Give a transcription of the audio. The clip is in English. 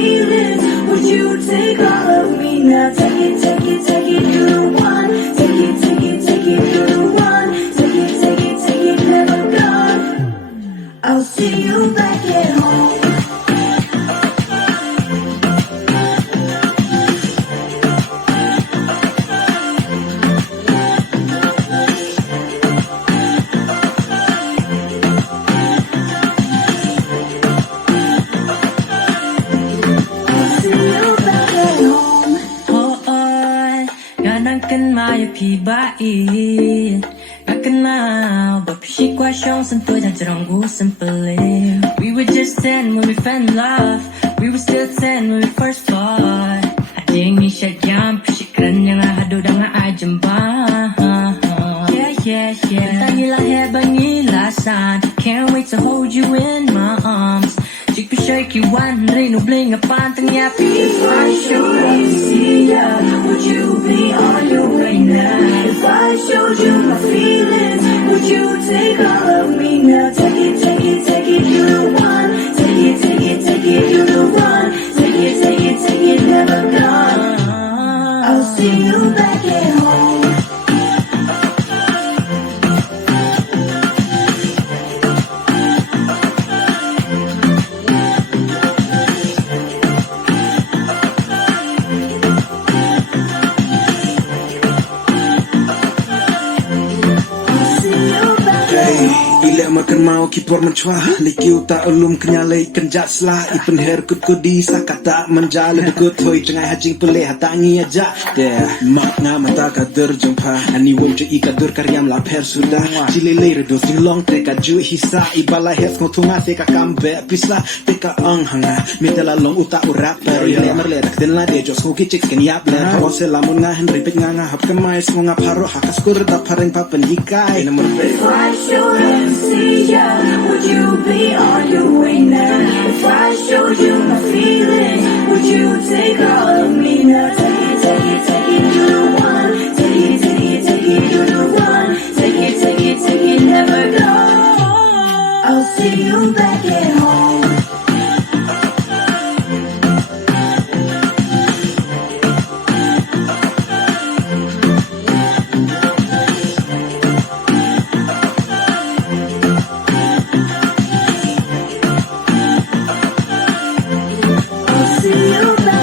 feelings. Would you take all of me now? Take it, take it, take it, you the one. Take it, take it, take it, you the one. Take it, take it, take it, never gone. I'll see you back at home.พี่บ้าอีรักกันมาแบบพี่ชิกว่าช่องสันตัวฉันจะร้องกู simply We were just 10 when we fell in love We were still 10 when we first fought Ating ni siya jam Pishikan niya nga hado da nga ay jamba Yeah, yeah, yeah Tanya lang hebang ilasan Can't wait to hold you in my arms Chick be shaky one ring no bling upon tang yapi If I showed up to see ya, would you be on your way now? If I showed you my feelings, would you take all of me now? Take it, take it, take it, you the one. Take it, take it, take it, you the one. Take it, take it, take it, never gone. I'll see you back at home. Makan mau kipor mencuah Likiu tak ulum kenyalai kenjat selah Ipen her kut kudi sakata menjala Dukut hoi cengai hajing pelih hatangi aja Yeah Mak nga mata kader jumpa Ani wong je ikadur karyam lapher sudah Cililai redo singlong teka ju hisa Ibala hes ngotunga seka kambe pisa Teka ang hanga Mitela long uta uraper Ile merledak den la de jos ngoki chicks ken yap ler Hawase lamun nga henry pit nga hap kemais Ngonga paro hakas kurda pareng papen hikai If I showed up to see ya, would you be on your way now? If I showed you my feelings, would you take all of me now? Take it, take it, take it, you the one. Take it, take it, take it, you the one. Take it, take it, take it, never go. I'll see you back at home. See you back.